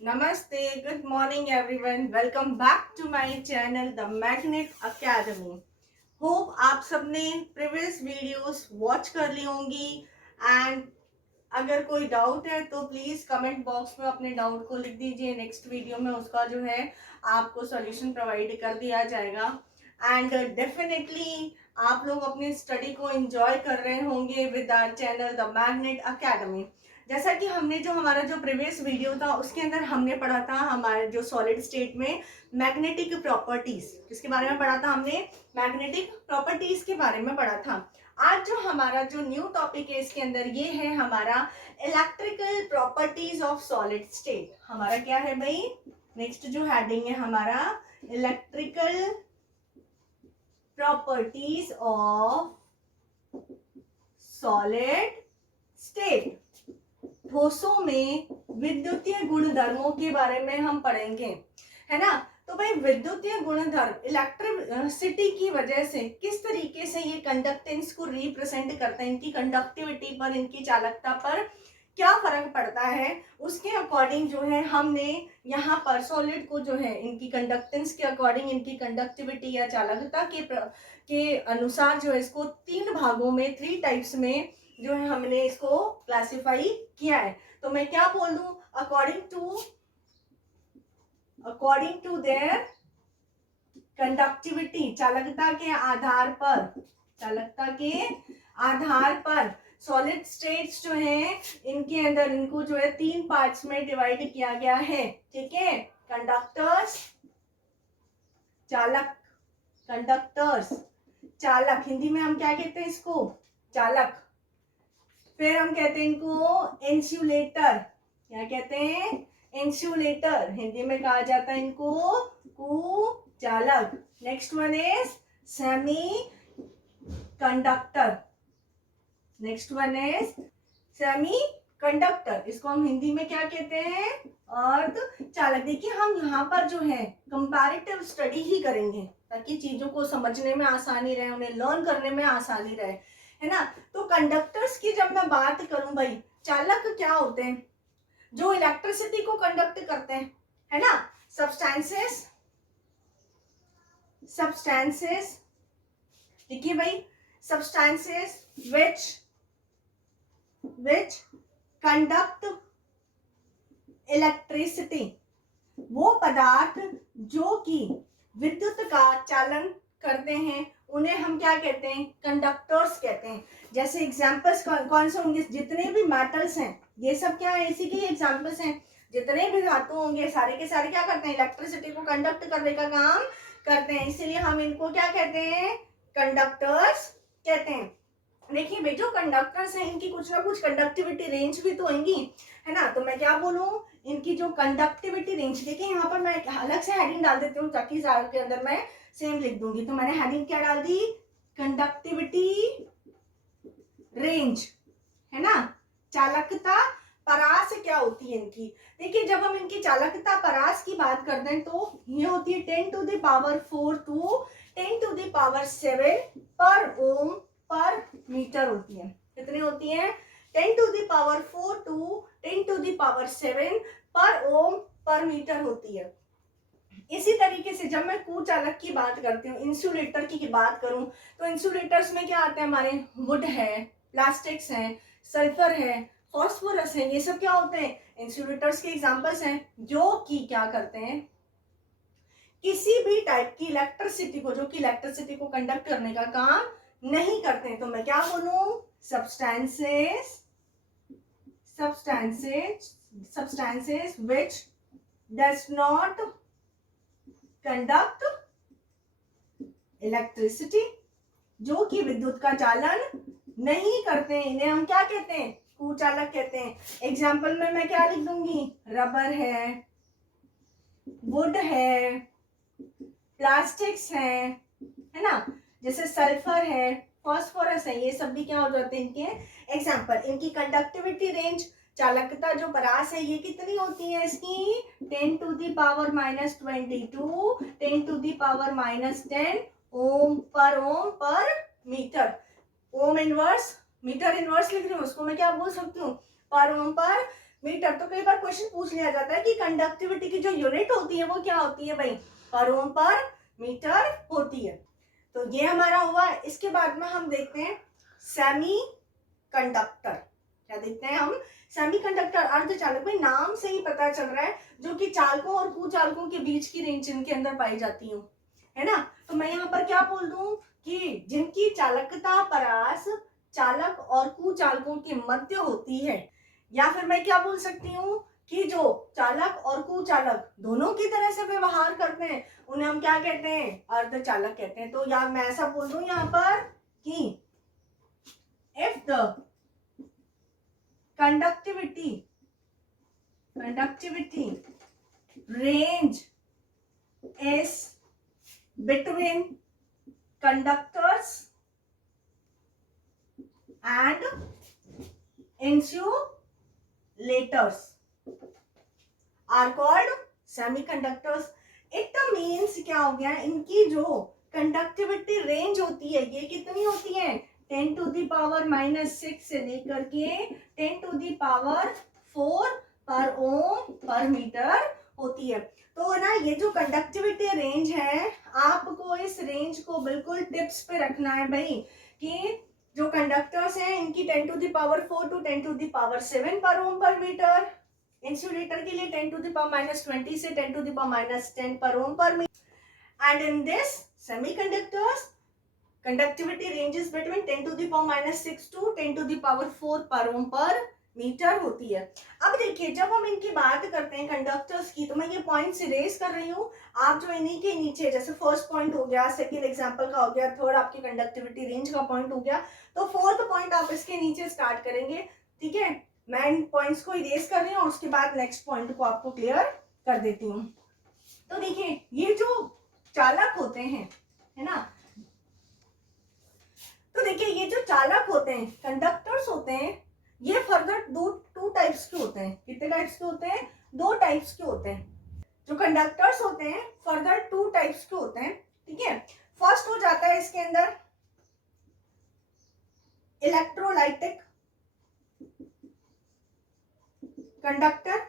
नमस्ते, good morning everyone. Welcome back to my channel the Magnet Academy. Hope आप सबने previous videos watch कर ली होंगी एंड अगर कोई डाउट है तो प्लीज़ कमेंट बॉक्स में अपने डाउट को लिख दीजिए। नेक्स्ट वीडियो में उसका जो है आपको सॉल्यूशन प्रोवाइड कर दिया जाएगा एंड डेफिनेटली आप लोग अपनी स्टडी को एंजॉय कर रहे होंगे with our channel the Magnet Academy. जैसा कि हमने हमारा जो प्रीवियस वीडियो था उसके अंदर हमने पढ़ा था हमारे जो सॉलिड स्टेट में मैग्नेटिक प्रॉपर्टीज, किसके बारे में पढ़ा था हमने? मैग्नेटिक प्रॉपर्टीज के बारे में पढ़ा था। आज जो हमारा जो न्यू टॉपिक है इसके अंदर ये है हमारा electrical properties of solid state. हमारा क्या है भाई? नेक्स्ट जो हेडिंग है हमारा electrical properties of solid state. ठोसों में विद्युतीय गुणधर्मों के बारे में हम पढ़ेंगे, है ना। तो भाई विद्युतीय गुणधर्म इलेक्ट्रिसिटी की वजह से किस तरीके से ये कंडक्टेंस को रिप्रेजेंट करते हैं, इनकी कंडक्टिविटी पर, इनकी चालकता पर क्या फर्क पड़ता है, उसके अकॉर्डिंग जो है हमने यहाँ पर सॉलिड को जो है इनकी कंडक्टेंस के अकॉर्डिंग, इनकी कंडक्टिविटी या चालकता के अनुसार जो है इसको तीन भागों में, 3 टाइप्स में जो है हमने इसको क्लासिफाई किया है। तो मैं क्या बोल दूं? अकॉर्डिंग टू देयर कंडक्टिविटी, चालकता के आधार पर, चालकता के आधार पर सॉलिड स्टेट्स जो है इनके अंदर इनको जो है 3 पार्ट्स में डिवाइड किया गया है। ठीक है, कंडक्टर्स, चालक, कंडक्टर्स, चालक, हिंदी में हम क्या कहते हैं इसको? चालक। फिर हम कहते हैं इनको इंसुलेटर। क्या कहते हैं? इंसुलेटर। हिंदी में कहा जाता है इनको कुचालक। Next one is semiconductor. Next one is semiconductor. इसको हम हिंदी में क्या कहते हैं? अर्ध चालक। देखिए हम यहाँ पर जो है कंपैरेटिव स्टडी ही करेंगे ताकि चीजों को समझने में आसानी रहे, उन्हें लर्न करने में आसानी रहे, है ना। तो कंडक्टर्स की जब मैं बात करूं भाई, चालक क्या होते हैं? जो इलेक्ट्रिसिटी को कंडक्ट करते हैं, है ना। सब्सटेंसेस, सब्सटेंसेस, देखिए भाई, सब्सटेंसेस विच कंडक्ट इलेक्ट्रिसिटी, वो पदार्थ जो कि विद्युत का चालन करते हैं उन्हें हम क्या कहते हैं? कंडक्टर्स कहते हैं। जैसे एग्जांपल्स कौन से होंगे? जितने भी मेटल्स हैं ये सब क्या है? इसी के एग्जांपल्स हैं। जितने भी धातु होंगे सारे के सारे क्या करते हैं? इलेक्ट्रिसिटी को कंडक्ट करने का काम करते हैं, इसीलिए हम इनको क्या कहते हैं? कंडक्टर्स कहते हैं। देखिए भाई, जो कंडक्टर्स हैं इनकी कुछ ना कुछ कंडक्टिविटी रेंज भी तो होंगी, है ना। तो मैं क्या बोलूं? इनकी जो कंडक्टिविटी रेंज, देखिए यहाँ पर मैं अलग से हेडिंग डाल देती हूँ ताकि के अंदर मैं सेम लिख दूंगी। तो मैंने हेडिंग क्या डाल दी? कंडक्टिविटी रेंज, है ना। चालकता परास क्या होती है इनकी? देखिए जब हम इनकी चालकता परास की बात करते हैं तो ये होती है 10⁴ टू 10⁷ पर ओम पर मीटर होती है। कितनी होती है? 10⁴ टू 10⁷ पर ओम पर मीटर होती है। इसी तरीके से जब मैं कुचालक की बात करती हूँ, इंसुलेटर की बात करूं, तो इंसुलेटर्स में क्या आते हैं हमारे? वुड है, प्लास्टिक्स हैं, सल्फर है, फॉस्फोरस है, ये सब क्या होते हैं? इंसुलेटर्स के एग्जांपल्स हैं, जो कि क्या करते हैं? किसी भी टाइप की इलेक्ट्रिसिटी को, जो कि इलेक्ट्रिसिटी को कंडक्ट करने का काम नहीं करते हैं। तो मैं क्या बोलूं? Substances, substances which does not conduct electricity, जो कि विद्युत का चालन नहीं करते हैं, इन्हें हम क्या कहते हैं? कुचालक कहते हैं। एग्जाम्पल में मैं क्या लिख दूंगी? रबर है, वुड है, प्लास्टिक्स है ना, जैसे सल्फर है, फॉस्फोरस है, ये सब भी क्या हो जाते हैं इनके एग्जाम्पल। इनकी कंडक्टिविटी रेंज, चालकता जो परास है ये कितनी होती है इसकी? 10⁻⁻22 10⁻10 ohm per metre. Ohm inverse, metre inverse लिख रही हूँ, उसको मैं क्या बोल सकती हूँ? पर ओम पर मीटर। तो कई बार क्वेश्चन पूछ लिया जाता है कि कंडक्टिविटी की जो यूनिट होती है वो क्या होती है भाई, पर ओम पर मीटर होती है। तो ये हमारा हुआ। इसके बाद में हम देखते हैं सेमी कंडक्टर। क्या देखते हैं हम, सेमी कंडक्टर अर्धचालक। भाई नाम से ही पता चल रहा है जो कि चालकों और कुचालकों के बीच की रेंज इनके अंदर पाई जाती हूँ, है ना। तो मैं यहाँ पर क्या बोल दूं कि जिनकी चालकता परास चालक और कुचालकों के मध्य होती है, या फिर मैं क्या बोल सकती हूँ कि जो चालक और कुचालक दोनों की तरह से व्यवहार करते हैं उन्हें हम क्या कहते हैं, अर्धचालक कहते हैं। तो यार मैं ऐसा बोल दूं यहाँ पर कि if the conductivity range is between conductors and insulators are called semiconductors. It means क्या हो गया, इनकी जो कंडक्टिविटी रेंज होती है ये कितनी होती है, 10 टू दी पावर -6 से लेकर के 10 टू दी पावर 4 पर ओम पर मीटर होती है। तो ना ये जो कंडक्टिविटी रेंज है, आपको इस रेंज को बिल्कुल टिप्स पे रखना है भाई, कि जो कंडक्टर्स हैं इनकी 10 to the power 4 to 10 to the power 7 per ohm per metre. Insulator के लिए 10 टू दी पावर -20 से 10 to the power -10 per ohm per metre. And in this semiconductors conductivity ranges between 10 to the power -6 to 10 to the power 4 पर ohm per metre होती है। अब देखिए जब हम इनकी बात करते हैं कंडक्टर्स की, तो मैं ये पॉइंट्स इरेज कर रही हूँ। आप जो इन्हीं के नीचे, जैसे फर्स्ट पॉइंट हो गया, सेकंड एग्जांपल का हो गया, थर्ड आपकी कंडक्टिविटी रेंज का पॉइंट हो गया, तो फोर्थ पॉइंट आप इसके नीचे स्टार्ट करेंगे। ठीक है, मैं इन पॉइंट्स को इरेज कर रही हूँ और उसके बाद नेक्स्ट पॉइंट को आपको क्लियर कर देती हूँ। तो देखिए ये जो चालक होते हैं, है ना, तो देखिए ये जो चालक होते हैं, कंडक्टर्स होते हैं, ये फर्दर टू टाइप्स के होते हैं। कितने टाइप्स के होते हैं, 2 टाइप्स के होते हैं। जो कंडक्टर्स होते हैं फर्दर 2 टाइप्स के होते हैं। ठीक है, फर्स्ट हो जाता है इसके अंदर इलेक्ट्रोलाइटिक कंडक्टर,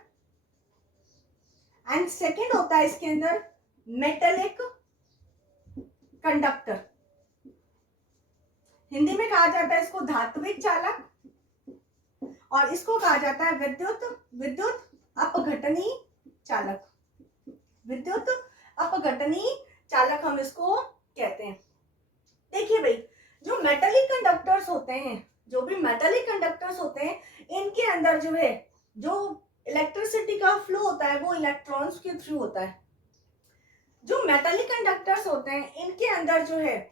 एंड सेकेंड होता है इसके अंदर मेटेलिक कंडक्टर। हिंदी में कहा जाता है इसको धात्विक चालक, और इसको कहा जाता है विद्युत अपघटनी चालक। विद्युत अपघटनी चालक हम इसको कहते हैं। देखिए भाई जो मेटेलिक कंडक्टर्स होते हैं, जो भी मेटेलिक कंडक्टर्स होते हैं, इनके अंदर जो है जो इलेक्ट्रिसिटी का फ्लो होता है वो इलेक्ट्रॉन्स के थ्रू होता है। जो मेटेलिक कंडक्टर्स होते हैं इनके अंदर जो है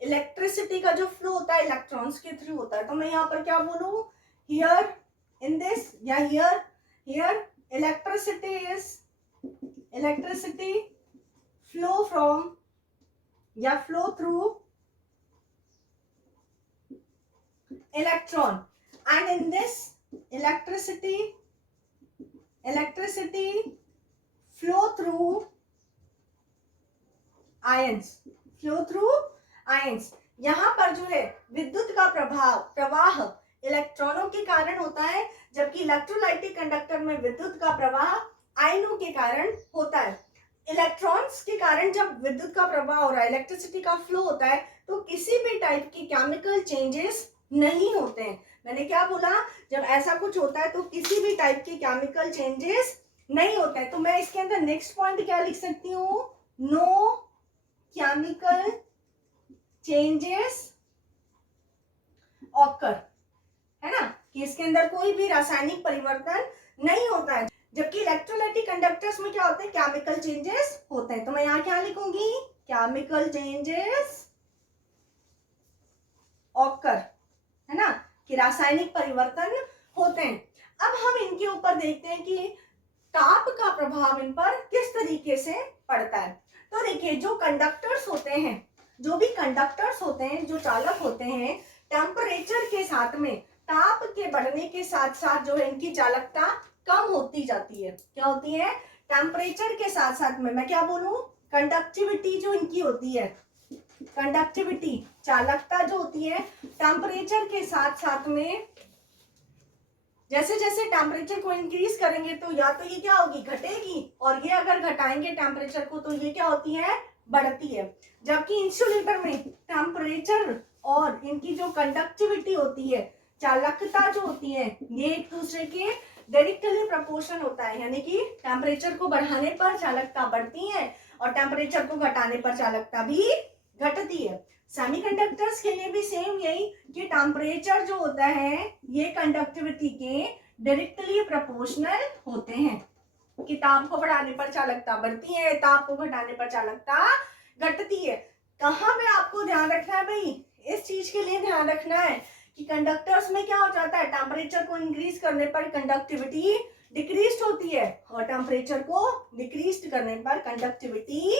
इलेक्ट्रिसिटी का जो फ्लो होता है इलेक्ट्रॉन्स के थ्रू होता है। तो मैं यहाँ पर क्या बोलूं, हियर इन दिस या हियर इलेक्ट्रिसिटी फ्लो फ्रॉम या flow through electron, and in this electricity flow through ions. यहाँ पर जो है विद्युत का प्रवाह इलेक्ट्रॉनों के कारण होता है, जबकि इलेक्ट्रोलाइटिक कंडक्टर में विद्युत का प्रवाह आयनों के कारण होता है। इलेक्ट्रॉन्स के कारण जब विद्युत का प्रवाह हो रहा है, इलेक्ट्रिसिटी का फ्लो होता है, तो किसी भी टाइप की केमिकल चेंजेस नहीं होते हैं। मैंने क्या बोला, जब ऐसा कुछ होता है तो किसी भी टाइप की केमिकल चेंजेस नहीं होते हैं। तो मैं इसके अंदर नेक्स्ट पॉइंट क्या लिख सकती हूँ, नो केमिकल चेंजेस ऑकर, है ना, कि इसके अंदर कोई भी रासायनिक परिवर्तन नहीं होता है। जबकि इलेक्ट्रोलाइटिक कंडक्टर्स में क्या होते हैं, केमिकल चेंजेस होते हैं। तो मैं यहाँ क्या लिखूंगी, केमिकल चेंजेस ऑकर, है ना, कि रासायनिक परिवर्तन होते हैं। अब हम इनके ऊपर देखते हैं कि ताप का प्रभाव इन पर किस तरीके से पड़ता है। तो देखिए जो कंडक्टर्स होते हैं, जो भी कंडक्टर्स होते हैं, जो चालक होते हैं, टेम्परेचर के साथ में ताप के बढ़ने के साथ साथ जो है इनकी चालकता कम होती जाती है। क्या होती है, टेम्परेचर के साथ साथ में मैं क्या बोलूं, कंडक्टिविटी जो इनकी होती है, कंडक्टिविटी चालकता जो होती है टेम्परेचर के साथ साथ में जैसे जैसे टेम्परेचर को इंक्रीज करेंगे तो या तो ये क्या होगी, घटेगी, और ये अगर घटाएंगे टेम्परेचर को तो ये क्या होती है, बढ़ती है। जबकि इंसुलेटर में टेम्परेचर और इनकी जो कंडक्टिविटी होती है, चालकता जो होती है, ये एक दूसरे के डायरेक्टली प्रोपोर्शन होता है, यानी कि टेम्परेचर को बढ़ाने पर चालकता बढ़ती है और टेम्परेचर को घटाने पर चालकता भी घटती है। सेमीकंडक्टर्स के लिए भी सेम यही कि टेम्परेचर जो होता है ये कंडक्टिविटी के डायरेक्टली प्रोपोर्शनल होते हैं, कि ताप को बढ़ाने पर चालकता बढ़ती है, ताप को घटाने पर चालकता घटती है। कहाँ पे आपको ध्यान रखना है भाई, इस चीज के लिए ध्यान रखना है कि कंडक्टर्स में क्या हो जाता है, टेम्परेचर को इंक्रीज करने पर कंडक्टिविटी डिक्रीज होती है और टेम्परेचर को डिक्रीज करने पर कंडक्टिविटी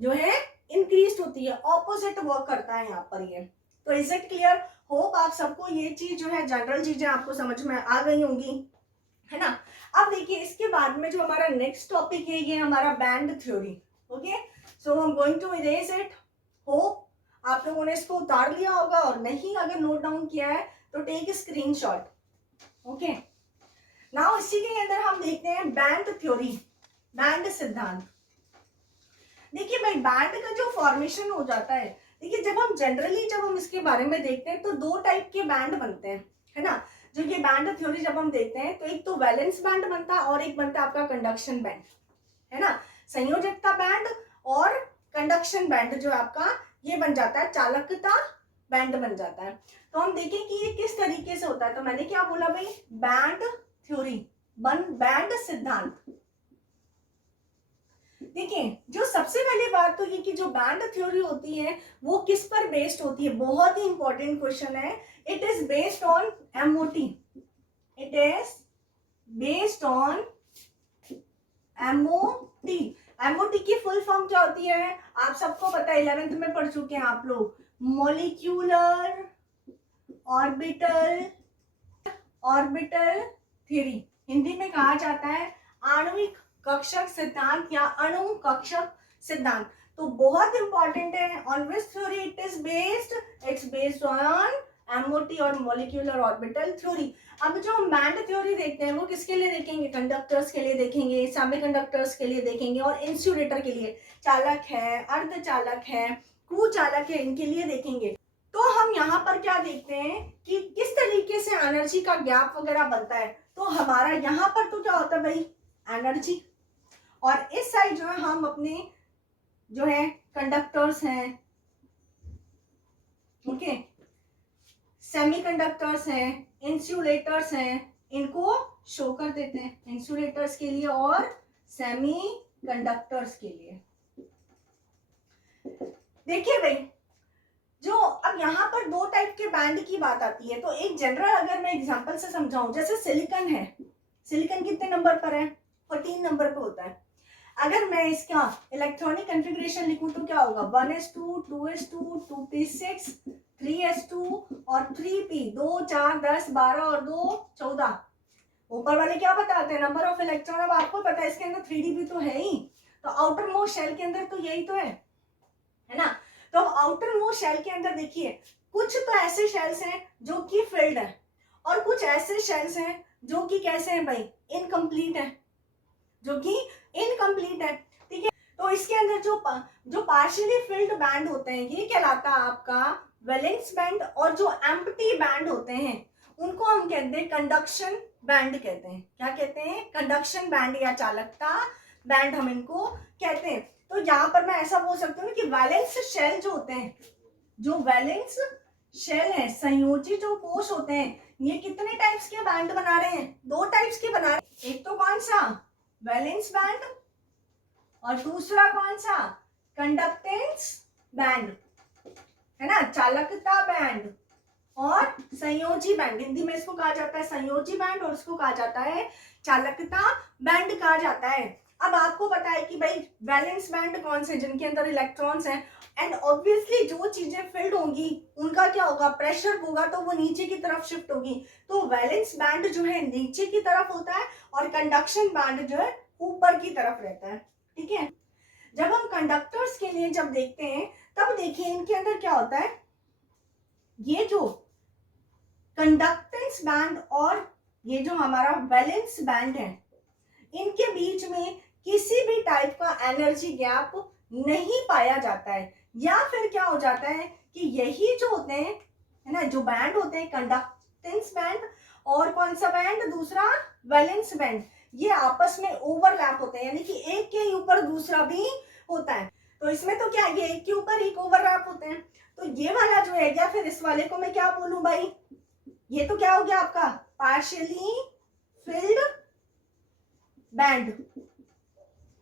जो है इंक्रीज होती है, ऑपोजिट वर्क करता है यहाँ पर ये। तो इज इट क्लियर? होप आप सबको ये चीज जो है, जनरल चीजें आपको समझ में आ गई होंगी, है ना। अब देखिए इसके बाद में जो हमारा नेक्स्ट टॉपिक है ये हमारा band theory. Okay, so I am going to erase it. Hope आप लोगों ने इसको उतार लिया होगा, और नहीं अगर नोट डाउन किया है तो टेक स्क्रीनशॉट। ओके, नाउ इसी के अंदर हम देखते हैं बैंड थ्योरी, बैंड सिद्धांत। देखिए भाई बैंड का जो फॉर्मेशन हो जाता है, देखिए जब हम इसके बारे में देखते हैं तो दो टाइप के बैंड बनते हैं, है ना। जो ये बैंड थ्योरी जब हम देखते हैं तो एक तो वैलेंस बैंड बनता है और एक बनता है आपका कंडक्शन बैंड, है ना। संयोजकता बैंड और कंडक्शन बैंड जो आपका ये बन जाता है चालकता बैंड बन जाता है। तो हम देखें कि ये किस तरीके से होता है। तो मैंने क्या बोला भाई, बैंड थ्योरी, बैंड सिद्धांत। देखिए जो सबसे पहली बात तो ये कि जो बैंड थ्योरी होती है वो किस पर बेस्ड होती है, बहुत ही इंपॉर्टेंट क्वेश्चन है। It is based on MOT, it is based on MOT. MOT की फुल फॉर्म क्या होती है, आप सबको पता है, 11th में पढ़ चुके हैं आप लोग, मॉलिक्यूलर ऑर्बिटल थ्योरी। हिंदी में कहा जाता है आणविक कक्षक सिद्धांत या अणु कक्षक सिद्धांत। तो बहुत इंपॉर्टेंट है। On which theory it is based, it's based on MOT और मॉलिक्यूलर ऑर्बिटल थ्योरी। अब जो हम बैंड थ्योरी देखते हैं वो किसके लिए देखेंगे, कंडक्टर्स के लिए देखेंगे, सेमीकंडक्टर्स के लिए देखेंगे और इंसुलेटर के लिए, चालक है, अर्धचालक है, कुचालक है, इनके लिए देखेंगे। तो हम यहाँ पर क्या देखते हैं कि किस तरीके से एनर्जी का गैप वगैरह बनता है। तो हमारा यहाँ पर तो क्या होता है भाई, एनर्जी, और इस साइड जो है हम अपने जो है कंडक्टर्स हैं, ओके, सेमीकंडक्टर्स हैं, इंसुलेटर्स हैं, इनको शो कर देते हैं, इंसुलेटर्स के लिए और सेमीकंडक्टर्स के लिए। देखिए भाई जो अब यहाँ पर दो टाइप के बैंड की बात आती है, तो एक जनरल अगर मैं एग्जांपल से समझाऊं, जैसे सिलिकॉन है, सिलिकॉन कितने नंबर पर है, 14 नंबर पर होता है। अगर मैं इसका इलेक्ट्रॉनिक कॉन्फ़िगरेशन लिखूं तो क्या होगा, 1s2 2s2 2p6 3s2 और 3p, 2 4 10 12 और 2 14। ऊपर वाले क्या बताते हैं, नंबर ऑफ इलेक्ट्रॉन। अब आपको पता है इसके अंदर 3d तो है ही, तो आउटर मोस्ट शेल के अंदर तो यही तो है ना। तो अब आउटर मोस्ट शेल के अंदर देखिए कुछ तो ऐसे शेल्स हैं जो कि फिल्ड है और कुछ ऐसे शेल्स हैं जो कि कैसे हैं भाई, इनकम्प्लीट है, जो कि इनकम्प्लीट है, ठीक है। तो इसके अंदर जो पार्शियली फिल्ड बैंड होते हैं ये कहलाता है आपका वैलेंस बैंड, और जो एम्प्टी बैंड होते हैं उनको हम कहते हैं कंडक्शन बैंड कहते हैं। क्या कहते हैं, कंडक्शन बैंड या चालकता बैंड हम इनको कहते हैं। तो यहाँ पर मैं ऐसा बोल सकती हूँ कि वैलेंस शेल जो होते हैं, जो वैलेंस शेल है, संयोजी जो कोश होते हैं, ये कितने टाइप्स के बैंड बना रहे हैं, दो टाइप्स के बना रहे हैं। एक तो कौन सा, वैलेंस बैंड, और दूसरा कौन सा, कंडक्टेंस बैंड, है ना, चालकता बैंड और संयोजी बैंड। हिंदी में इसको कहा जाता है संयोजी बैंड और इसको कहा जाता है चालकता बैंड कहा जाता है। अब आपको पता है कि भाई वैलेंस बैंड कौन से, जिनके अंदर इलेक्ट्रॉन्स हैं, एंड ऑब्वियसली जो चीजें फिल्ड होंगी उनका क्या होगा, प्रेशर होगा तो वो नीचे की तरफ शिफ्ट होगी। तो वैलेंस बैंड जो है नीचे की तरफ होता है और कंडक्शन बैंड जो है ऊपर की तरफ रहता है, ठीक है। जब हम कंडक्टर्स के लिए जब देखते हैं तब देखिए इनके अंदर क्या होता है, ये जो कंडक्टेंस बैंड और ये जो हमारा वैलेंस बैंड है, इनके बीच में किसी भी टाइप का एनर्जी गैप नहीं पाया जाता है। या फिर क्या हो जाता है कि यही जो होते हैं, है ना, जो बैंड होते हैं, कंडक्टेंस बैंड और कौन सा बैंड, दूसरा वैलेंस बैंड, ये आपस में ओवरलैप होते हैं, यानी कि एक के ऊपर दूसरा भी होता है। तो इसमें तो क्या, ये एक के ऊपर एक ओवरलैप होते हैं। तो ये वाला जो है, या फिर इस वाले को मैं क्या बोलूं भाई, ये तो क्या हो गया आपका पार्शियली फिल्ड बैंड,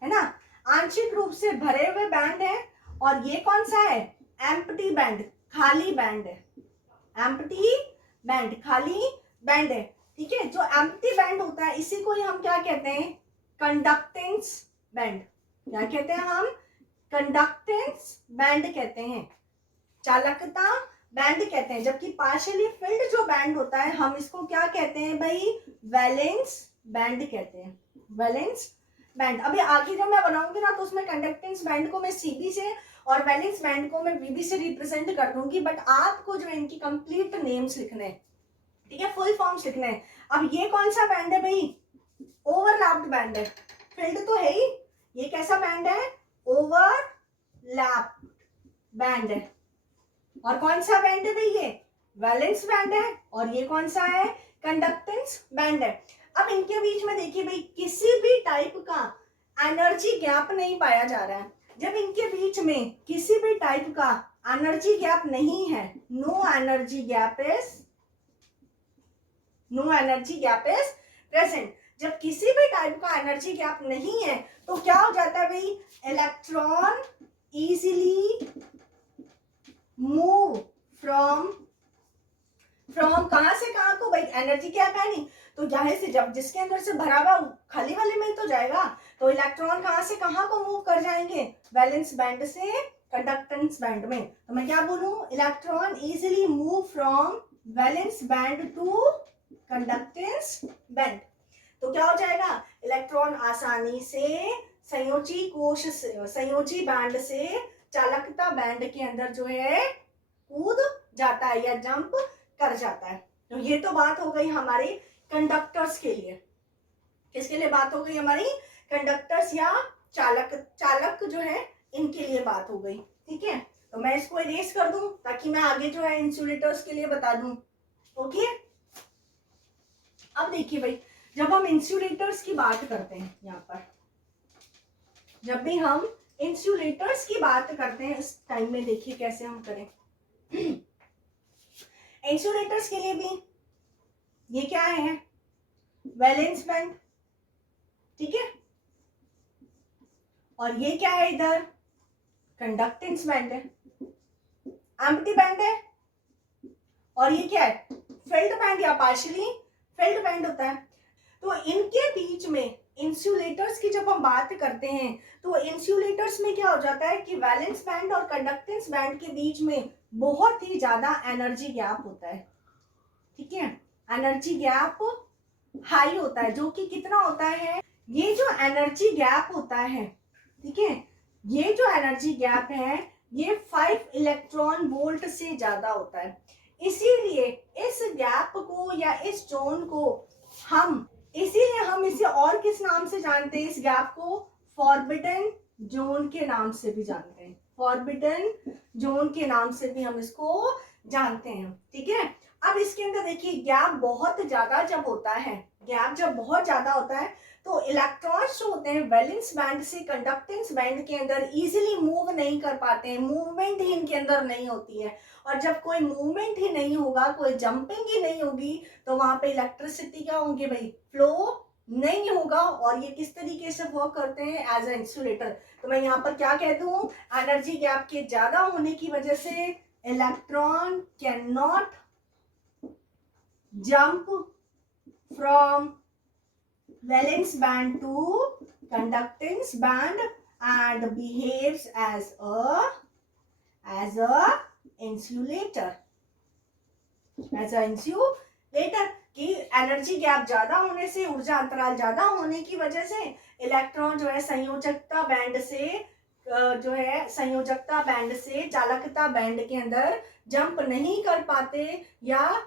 है ना, आंशिक रूप से भरे हुए बैंड है। और ये कौन सा है, एम्प्टी बैंड, खाली बैंड है, एम्प्टी बैंड, खाली बैंड है। ठीक है, जो एम्प्टी बैंड होता है इसी को ही हम क्या कहते हैं, कंडक्टेंस बैंड। क्या कहते हैं हम, कंडक्टेंस बैंड कहते हैं, चालकता बैंड कहते हैं। जबकि पार्शियली फिल्ड जो बैंड होता है हम इसको क्या कहते हैं भाई, वैलेंस बैंड कहते हैं, वैलेंस बैंड। अभी आगे जब मैं बनाऊंगी ना तो उसमें कंडक्टेंस बैंड को मैं सीबी से और वैलेंस बैंड को मैं वीबी से रिप्रेजेंट कर दूंगी, बट आपको जो इनकी कंप्लीट नेम्स लिखने हैं, ठीक है, फुल फॉर्म्स लिखने हैं। अब ये कौन सा बैंड है भाई, ओवरलैप्ड बैंड है, फिल्ड तो है ही, ये कैसा बैंड है, ओवरलैप बैंड है। और कौन सा बैंड है भाई, ये वैलेंस बैंड है। और ये कौन सा है, कंडक्टेंस बैंड है। अब इनके बीच में देखिए भाई, किसी भी टाइप का एनर्जी गैप नहीं पाया जा रहा है। जब इनके बीच में किसी भी टाइप का एनर्जी गैप नहीं है, no energy gap is present. जब किसी भी टाइप का एनर्जी गैप नहीं है तो क्या हो जाता है भाई, इलेक्ट्रॉन इजीली मूव फ्रॉम कहां से कहां को, भाई एनर्जी गैप है नहीं तो जाहिर से जब जिसके अंदर से भरा हुआ खाली वाले में तो जाएगा, तो इलेक्ट्रॉन कहां से कहां को मूव कर जाएंगे, वैलेंस बैंड से कंडक्टेंस बैंड में। तो मैं क्या बोलूं, electron easily move from valence band to conductance band. तो क्या हो जाएगा, इलेक्ट्रॉन आसानी से संयोजी बैंड से चालकता बैंड के अंदर जो है कूद जाता है या जंप कर जाता है। तो ये तो बात हो गई हमारी कंडक्टर्स के लिए। किसके लिए बात हो गई हमारी, कंडक्टर्स या चालक जो है इनके लिए बात हो गई। ठीक है, तो मैं इसको इरेज कर दूं ताकि मैं आगे जो है इंसुलेटर्स के लिए बता दूं। ओके, अब देखिए भाई, जब हम इंसुलेटर्स की बात करते हैं, यहाँ पर जब भी हम इंसुलेटर्स की बात करते हैं इस टाइम में देखिए कैसे हम करें। इंसुलेटर्स के लिए भी ये क्या है, वैलेंस बैंड, ठीक है, और ये क्या है इधर, कंडक्टेंस बैंड है, एम्प्टी बैंड है, और ये क्या है, फिल्ड बैंड या पार्शियली फिल्ड बैंड होता है। तो इनके बीच में इंसुलेटर्स की जब हम बात करते हैं तो इंसुलेटर्स में क्या हो जाता है कि वैलेंस बैंड और कंडक्टेंस बैंड के बीच में बहुत ही ज्यादा एनर्जी गैप होता है। ठीक है, एनर्जी गैप हाई होता है, जो कि कितना होता है, ये जो एनर्जी गैप होता है, ठीक है, ये जो एनर्जी गैप है ये 5 इलेक्ट्रॉन वोल्ट से ज्यादा होता है। इसीलिए इस गैप को या इस जोन को हम इसे और किस नाम से जानते हैं, इस गैप को फॉरबिडन जोन के नाम से भी जानते हैं, फॉरबिडन जोन के नाम से भी हम इसको जानते हैं। ठीक है, अब इसके अंदर देखिए गैप बहुत ज्यादा जब होता है, गैप जब बहुत ज्यादा होता है तो इलेक्ट्रॉन्स जो होते हैं वैलेंस बैंड से कंडक्टेंस बैंड के अंदर इजीली मूव नहीं कर पाते हैं, मूवमेंट ही इनके अंदर नहीं होती है। और जब कोई मूवमेंट ही नहीं होगा, कोई जंपिंग ही नहीं होगी, तो वहां पे इलेक्ट्रिसिटी क्या होंगे भाई, फ्लो नहीं होगा। और ये किस तरीके से वर्क करते हैं, एज ए इंसुलेटर। तो मैं यहाँ पर क्या कह दूं, एनर्जी गैप के ज्यादा होने की वजह से electron can not jump from valence band to conductance band and behaves as a insulator कि एनर्जी गैप ज्यादा होने से, ऊर्जा अंतराल ज्यादा होने की वजह से इलेक्ट्रॉन जो है संयोजकता बैंड से चालकता बैंड के अंदर जंप नहीं कर पाते या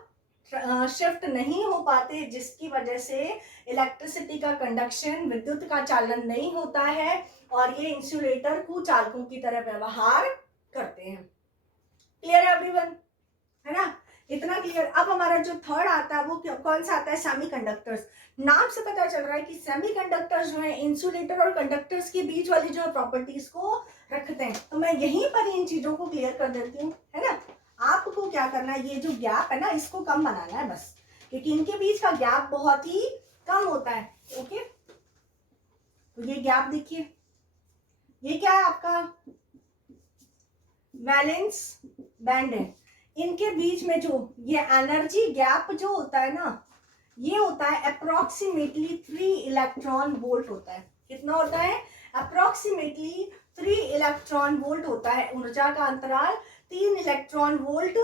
शिफ्ट नहीं हो पाते, जिसकी वजह से इलेक्ट्रिसिटी का कंडक्शन, विद्युत का चालन नहीं होता है और ये इंसुलेटर कुचालकों की तरह व्यवहार करते हैं। क्लियर है एवरीवन, है ना? इतना क्लियर। अब हमारा जो थर्ड आता है वो कौन सा आता है? सेमीकंडक्टर्स। नाम से पता चल रहा है कि सेमीकंडक्टर्स जो है इंसुलेटर और कंडक्टर्स के बीच वाली जो प्रॉपर्टीज को रखते हैं। तो मैं यहीं पर इन चीजों को क्लियर कर देती हूँ, है ना? आपको क्या करना है, ये जो गैप है ना इसको कम बनाना है बस, क्योंकि इनके बीच का गैप बहुत ही कम होता है। ओके, तो ये गैप देखिए, ये क्या है आपका? वैलेंस बैंड है। इनके बीच में जो ये एनर्जी गैप जो होता है ना, ये होता है अप्रोक्सीमेटली 3 इलेक्ट्रॉन वोल्ट होता है। कितना होता है? अप्रोक्सीमेटली 3 इलेक्ट्रॉन वोल्ट होता है। ऊर्जा का अंतराल 3 इलेक्ट्रॉन वोल्ट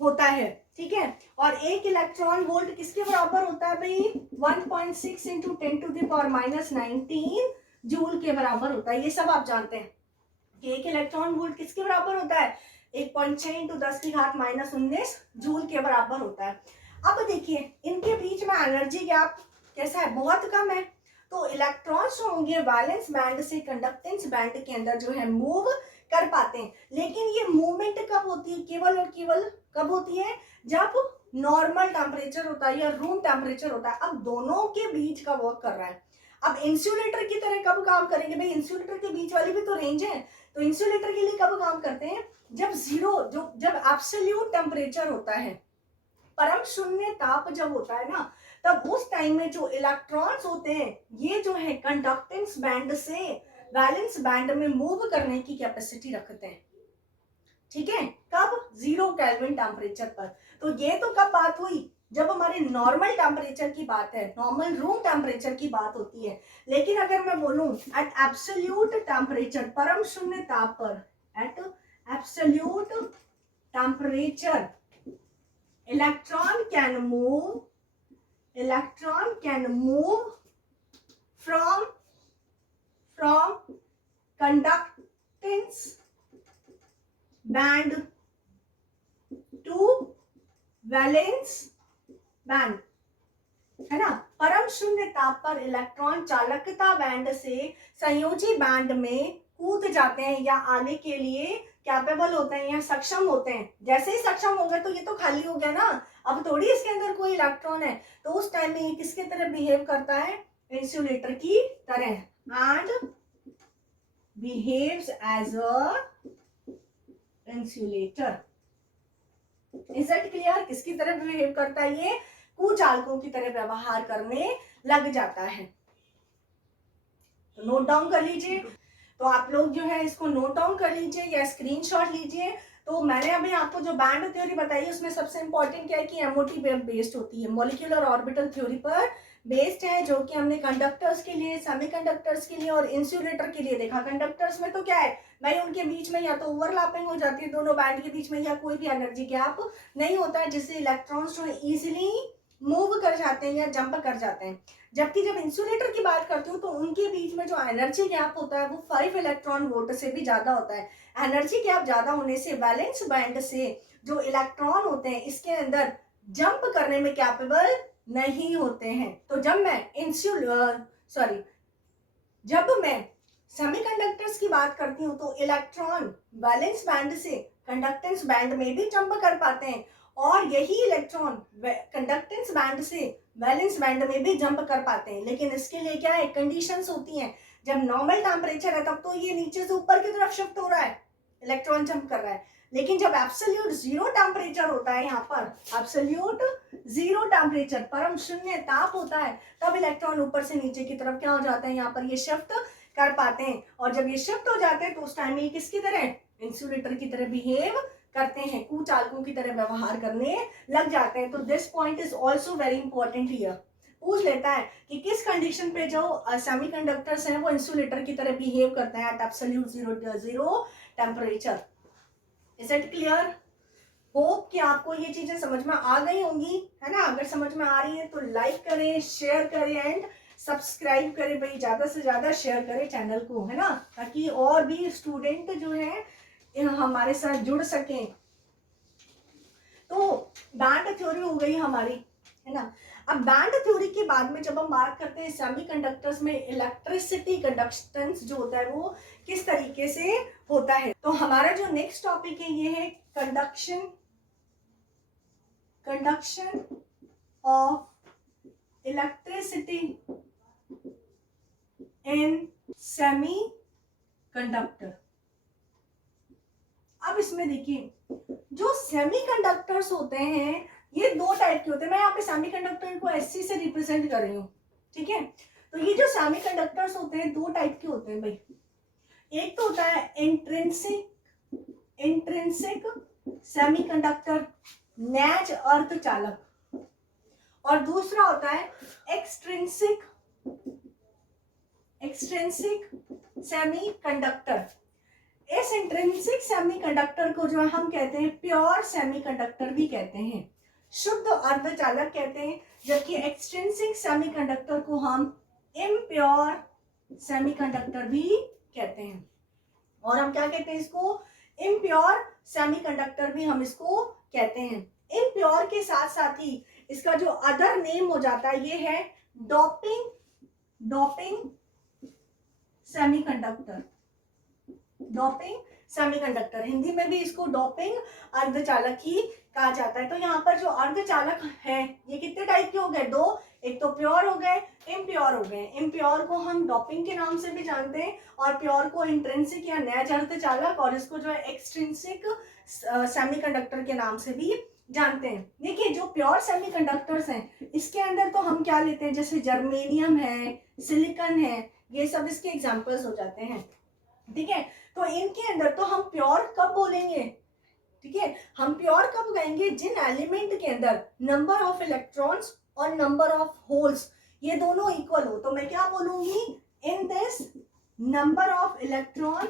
होता है, ठीक है? और 1 इलेक्ट्रॉन वोल्ट किसके बराबर होता है भाई? 1.6 इंटू 10⁻⁹ जूल के बराबर होता है। ये सब आप जानते हैं कि 1 इलेक्ट्रॉन वोल्ट किसके बराबर होता है? 1.6 इंटू 10⁻⁻19 जूल के बराबर होता है। अब देखिए इनके बीच में एनर्जी गैप कैसा है? बहुत कम है। तो इलेक्ट्रॉन्स जो होंगे वैलेंस बैंड से कंडक्टेंस बैंड के अंदर जो है मूव कर पाते हैं। लेकिन ये मूवमेंट कब होती है? केवल और केवल कब होती है? जब नॉर्मल टेम्परेचर होता है या रूम टेम्परेचर होता है। अब दोनों के बीच का वर्क कर रहा है। अब इंसुलेटर की तरह कब काम करेंगे भाई? इंसुलेटर के बीच वाली भी तो रेंज है। तो इंसुलेटर के लिए कब काम करते हैं? जब जीरो, जब एब्सोल्यूट टेम्परेचर होता है, परम शून्य ताप जब होता है ना, तब उस टाइम में जो इलेक्ट्रॉन्स होते हैं ये जो है कंडक्टेंस बैंड से वैलेंस बैंड में मूव करने की कैपेसिटी रखते हैं, ठीक है? कब? 0 केल्विन टेम्परेचर पर। तो ये तो कब बात हुई? जब हमारे नॉर्मल टेम्परेचर की बात है, नॉर्मल रूम टेम्परेचर की बात होती है। लेकिन अगर मैं बोलूं एट एब्सोल्यूट टेम्परेचर, परम शून्य ताप पर, at absolute temperature, electron can move from conductance band to valence band, है ना? परम शून्य ताप पर इलेक्ट्रॉन चालकता बैंड से संयोजी बैंड में कूद जाते हैं या आने के लिए कैपेबल होते हैं या सक्षम होते हैं। जैसे ही सक्षम हो गए तो ये तो खाली हो गया ना, अब थोड़ी इसके अंदर कोई इलेक्ट्रॉन है। तो उस टाइम में ये किसके तरह बिहेव करता है? इंसुलेटर की तरह, and behaves as a insulator. Is it clear? किसकी तरह बिहेव करता है? ये कुचालकों की तरह व्यवहार करने लग जाता है। तो नोट डाउन कर लीजिए। तो आप लोग जो है इसको नोट डाउन कर लीजिए या स्क्रीनशॉट लीजिए। तो मैंने अभी आपको जो बैंड थ्योरी बताई उसमें सबसे इंपॉर्टेंट क्या है कि एमओटी बेस्ड होती है, मॉलिक्यूलर ऑर्बिटल थ्योरी पर बेस्ड है, जो कि हमने कंडक्टर्स के लिए, सेमीकंडक्टर्स के लिए और इंसुलेटर के लिए देखा। कंडक्टर्स में तो क्या है भाई, उनके बीच में या तो ओवरलैपिंग हो जाती है दोनों बैंड के बीच में, या कोई भी एनर्जी गैप नहीं होता है, जिससे इलेक्ट्रॉन्स जो है इजिली मूव कर जाते हैं या जंप कर जाते हैं। जबकि जब इंसुलेटर की बात करती हूँ तो उनके बीच में जो एनर्जी गैप होता है वो 5 इलेक्ट्रॉन वोल्ट से भी ज्यादा होता है। एनर्जी गैप ज्यादा होने से वैलेंस बैंड से जो इलेक्ट्रॉन होते हैं इसके अंदर जंप करने में कैपेबल नहीं होते हैं। तो जब मैं सेमीकंडक्टर्स की बात करती हूँ तो इलेक्ट्रॉन वैलेंस बैंड से कंडक्टेंस बैंड में भी जंप कर पाते हैं, और यही इलेक्ट्रॉन कंडक्टेंस बैंड से वैलेंस बैंड में भी जंप कर पाते हैं। लेकिन इसके लिए क्या है, कंडीशंस होती हैं। जब नॉर्मल टेम्परेचर है तब तो ये नीचे से ऊपर की तरफ शिफ्ट हो रहा है, इलेक्ट्रॉन जंप कर रहा है। लेकिन जब एब्सोल्यूट जीरो टेम्परेचर होता है, यहाँ पर एब्सोल्यूट जीरो टेम्परेचर, परम शून्य ताप होता है, तब इलेक्ट्रॉन ऊपर से नीचे की तरफ क्या हो जाते हैं, यहाँ पर ये शिफ्ट कर पाते हैं। और जब ये शिफ्ट हो जाते हैं तो उस टाइम में किसकी तरह, इंसुलेटर की तरह बिहेव करते हैं, कुचालकों की तरह व्यवहार करने लग जाते हैं। तो this point is also very important here. पूछ लेता है कि किस कंडीशन पे जो सेमीकंडक्टर्स हैं वो इंसुलेटर की तरह बिहेव करते हैं at absolute zero temperature. Is it clear? Hope कि आपको ये चीजें समझ में आ गई होंगी, है ना? अगर समझ में आ रही है तो लाइक करें, शेयर करें एंड सब्सक्राइब करें भाई, ज्यादा से ज्यादा शेयर करें चैनल को, है ना? ताकि और भी स्टूडेंट जो है हमारे साथ जुड़ सकें। तो बैंड थ्योरी हो गई हमारी, है ना। अब बैंड थ्योरी के बाद में जब हम बात करते हैं सेमीकंडक्टर्स में इलेक्ट्रिसिटी कंडक्टेंस जो होता है वो किस तरीके से होता है, तो हमारा जो नेक्स्ट टॉपिक है ये है conduction of electricity in semi conductor. अब इसमें देखिए जो सेमीकंडक्टर्स होते हैं ये दो टाइप के होते हैं। मैं यहाँ पे सेमीकंडक्टर को एससी से रिप्रेजेंट कर रही हूँ, ठीक है। तो ये जो सेमीकंडक्टर्स होते हैं दो टाइप के होते हैं भाई। एक तो होता है इंट्रिंसिक सेमीकंडक्टर, नैज अर्धचालक, और दूसरा होता है एक्सट्रिंसिक सेमीकंडक्टर। इस इंट्रिंसिक सेमीकंडक्टर को जो हम कहते हैं प्योर सेमीकंडक्टर भी कहते हैं, शुद्ध अर्धचालक कहते हैं, जबकि एक्सट्रिंसिक सेमीकंडक्टर को हम इम्प्योर सेमीकंडक्टर भी कहते हैं। और हम क्या कहते हैं इसको, इम्प्योर सेमीकंडक्टर भी हम इसको कहते हैं। इम्प्योर के साथ साथ ही इसका जो अदर नेम हो जाता है ये है डोपिंग सेमीकंडक्टर। हिंदी में भी इसको डोपिंग अर्धचालक ही कहा जाता है। तो यहाँ पर जो अर्धचालक है ये कितने टाइप के हो गए, दो, एक तो प्योर हो गए, इम्प्योर हो गए। इम्प्योर को हम डोपिंग के नाम से भी जानते हैं और प्योर को इंट्रिंसिक या नैज अर्धचालक, और इसको जो है एक्सट्रिंसिक सेमीकंडक्टर के नाम से भी जानते हैं। देखिए जो प्योर सेमीकंडक्टर्स हैं इसके अंदर तो हम क्या लेते हैं, जैसे जर्मेनियम है, सिलिकॉन है, ये सब इसके एग्जांपल्स हो जाते हैं, ठीक है। तो इनके अंदर तो हम प्योर कब बोलेंगे, ठीक है, हम प्योर कब कहेंगे, जिन एलिमेंट के अंदर नंबर ऑफ इलेक्ट्रॉन्स और नंबर ऑफ होल्स ये दोनों इक्वल हो। तो मैं क्या बोलूंगी, in this number of electron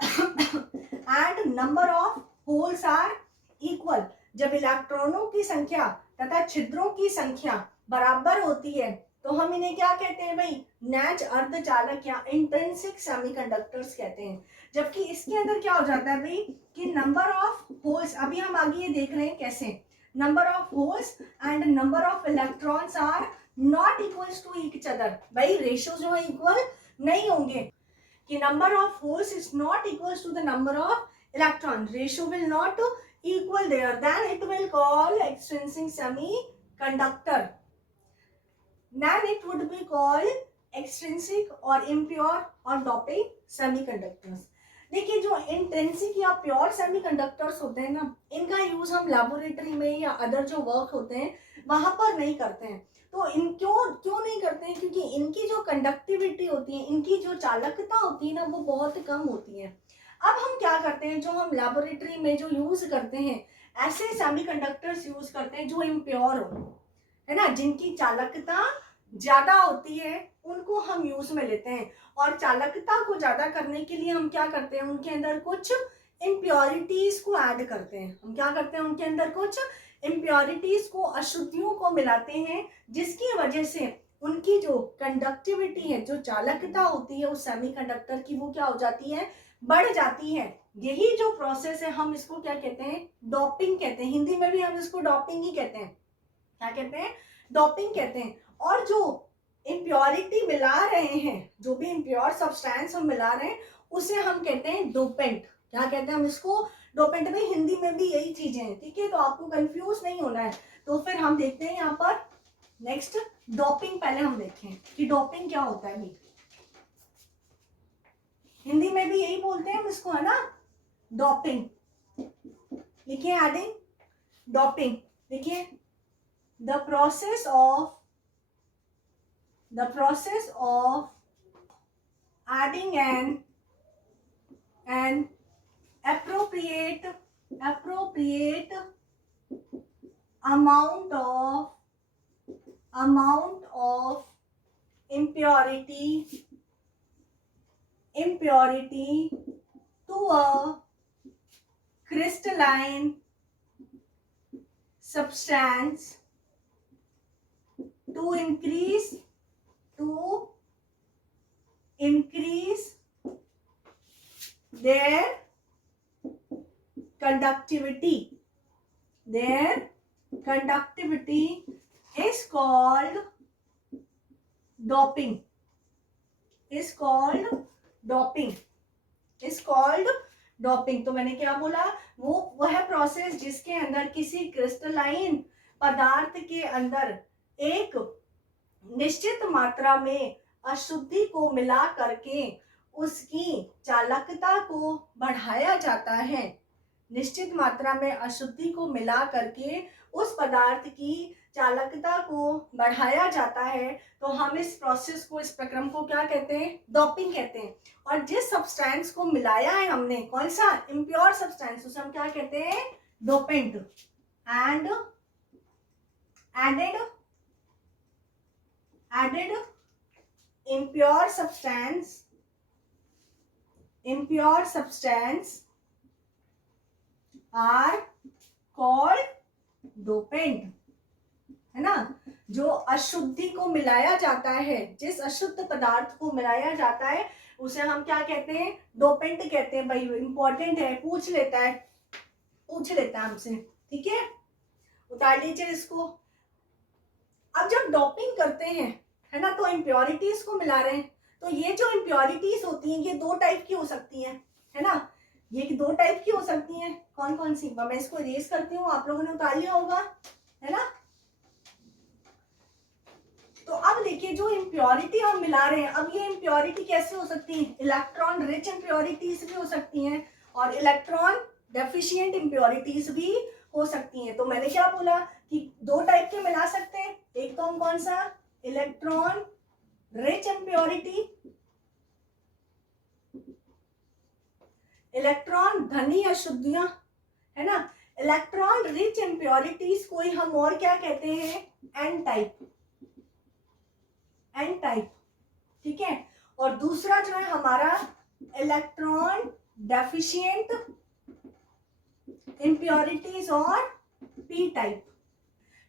and number of holes are equal. जब इलेक्ट्रॉनों की संख्या तथा छिद्रों की संख्या बराबर होती है तो हम इन्हें क्या कहते हैं भाई, नैज अर्धचालक या इंट्रिंसिक सेमीकंडक्टर्स कहते हैं। जबकि इसके अंदर क्या हो जाता है भाई कि नंबर ऑफ होल्स, अभी हम आगे ये देख रहे हैं कैसे, number of holes and number of electrons are not equals to each other. भाई रेशियो जो है इक्वल नहीं होंगे, कि number of holes is not equals to the number of electron, ratio will not equal there, then it will call extrinsic semiconductor, then it would be called extrinsic or impure or doping semiconductors। देखिए जो intrinsic या pure semiconductors होते हैं ना, इनका use हम laboratory में या अदर जो वर्क होते हैं वहां पर नहीं करते हैं। तो इन क्यों नहीं करते हैं, क्योंकि इनकी जो कंडक्टिविटी होती है, इनकी जो चालकता होती है ना वो बहुत कम होती है। अब हम क्या करते हैं, जो हम लैबोरेटरी में जो यूज करते हैं ऐसे सेमीकंडक्टर्स यूज करते हैं जो इम्प्योर हो, है ना, जिनकी चालकता ज्यादा होती है उनको हम यूज में लेते हैं। और चालकता को ज्यादा करने के लिए हम क्या करते हैं, उनके अंदर कुछ इम्प्योरिटीज को ऐड करते हैं। हम क्या करते हैं, उनके अंदर कुछ इम्प्योरिटीज को, अशुद्धियों को मिलाते हैं, जिसकी वजह से उनकी जो कंडक्टिविटी है, जो चालकता होती है उस सेमीकंडक्टर की, वो क्या हो जाती है, बढ़ जाती है। यही जो प्रोसेस है हम इसको क्या कहते हैं, डोपिंग कहते हैं। हिंदी में भी हम इसको डोपिंग ही कहते हैं। क्या कहते हैं, डोपिंग कहते हैं। और जो इम्प्योरिटी मिला रहे हैं, जो भी इम्प्योर सब्सटेंस हम मिला रहे हैं उसे हम कहते हैं डोपेंट। क्या कहते हैं हम इसको, डोपेंट। में हिंदी में भी यही चीजें हैं, ठीक है, तो आपको कंफ्यूज नहीं होना है। तो फिर हम देखते हैं यहाँ पर नेक्स्ट डोपिंग। पहले हम देखें कि डोपिंग क्या होता है भाई। हिंदी में भी यही बोलते हैं हम इसको, है ना, डोपिंग। लिखिए एडिंग डोपिंग। देखिए the process of adding an appropriate amount of impurity to a crystalline substance to increase their their conductivity is called doping, is called doping, is called doping। तो मैंने क्या बोला, वो वह प्रोसेस जिसके अंदर किसी क्रिस्टलाइन पदार्थ के अंदर एक निश्चित मात्रा में अशुद्धि को मिला करके उसकी चालकता को बढ़ाया जाता है, निश्चित मात्रा में अशुद्धि को मिला करके उस पदार्थ की चालकता को बढ़ाया जाता है। तो हम इस प्रोसेस को, इस प्रक्रम को क्या कहते हैं, डोपिंग कहते हैं। और जिस सब्सटेंस को मिलाया है हमने, कौन सा, इम्प्योर सब्सटेंस, उसे हम क्या कहते हैं, dopant. And added impure substance are called dopant, है ना। जो अशुद्धि को मिलाया जाता है, जिस अशुद्ध पदार्थ को मिलाया जाता है उसे हम क्या कहते हैं, डोपेंट कहते हैं। भाई इंपॉर्टेंट है, पूछ लेता है हमसे, ठीक है, उतार लीजिए इसको। अब जब डोपिंग करते हैं, है ना, तो इम्प्योरिटीज को मिला रहे हैं। तो ये जो इम्प्योरिटीज होती हैं ये दो टाइप की हो सकती हैं, है ना, ये दो टाइप की हो सकती हैं। कौन कौन सी, मैं इसको इरेज करती हूँ, आप लोगों ने उतार लिया होगा, है ना। तो अब देखिए, जो इम्प्योरिटी हम मिला रहे हैं, अब ये इम्प्योरिटी कैसे हो सकती है, इलेक्ट्रॉन रिच इम्प्योरिटीज भी हो सकती हैं और इलेक्ट्रॉन डेफिशिएंट इम्प्योरिटीज भी हो सकती हैं। तो मैंने क्या बोला कि दो टाइप के मिला सकते हैं। एक तो हम कौन सा, इलेक्ट्रॉन रिच इम्प्योरिटी, इलेक्ट्रॉन धनी अशुद्धियां, है ना। इलेक्ट्रॉन रिच इम्प्योरिटीज को ही हम और क्या कहते हैं, एन टाइप, एन टाइप, ठीक है। और दूसरा जो है हमारा इलेक्ट्रॉन डेफिशिएंट इम्प्योरिटीज और पी टाइप,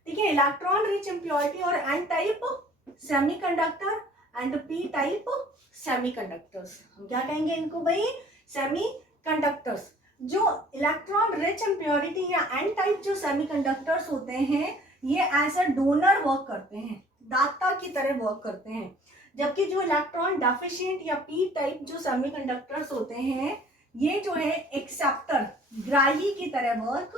ठीक है। इलेक्ट्रॉन रिच इम्प्योरिटी और N type semiconductor and P type semiconductors. हम क्या कहेंगे इनको भाई, सेमीकंडक्टर्स। जो इलेक्ट्रॉन रिच इम्प्योरिटी या एन टाइप जो सेमीकंडक्टर्स होते हैं, ये एज अ डोनर वर्क करते हैं, दाता की तरह वर्क करते हैं। जबकि जो इलेक्ट्रॉन डेफिशिएंट या पी टाइप जो सेमीकंडक्टर्स होते हैं, ये जो है एक्सेप्टर, ग्राही की तरह वर्क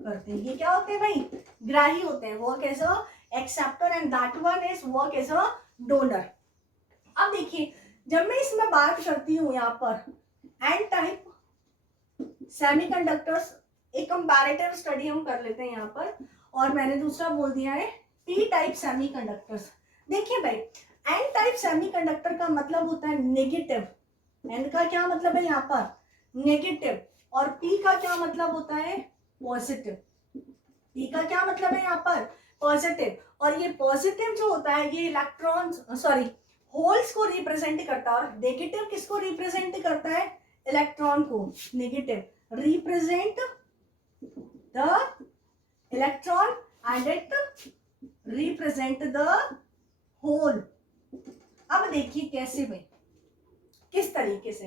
करते हैं। ये क्या होते हैं भाई, ग्राही होते हैं, work as a acceptor and that one is work as a donor. अब देखिए, जब मैं इसमें बात करती हूँ यहाँ पर एन टाइप सेमीकंडक्टर्स, एक कंपैरेटिव स्टडी हम कर लेते हैं यहाँ पर, और मैंने दूसरा बोल दिया है पी टाइप सेमीकंडक्टर्स। देखिए भाई, एन टाइप सेमीकंडक्टर का मतलब होता है नेगेटिव, एन का क्या मतलब है यहाँ पर, नेगेटिव, और पी का क्या मतलब होता है, पॉजिटिव। पी का क्या मतलब है यहाँ पर, पॉजिटिव। और ये पॉजिटिव जो होता है ये इलेक्ट्रॉन, सॉरी, होल्स को रिप्रेजेंट करता है, और नेगेटिव किसको रिप्रेजेंट करता है, इलेक्ट्रॉन को। Negative represent the electron and it represent the hole. अब देखिए कैसे भाई, किस तरीके से,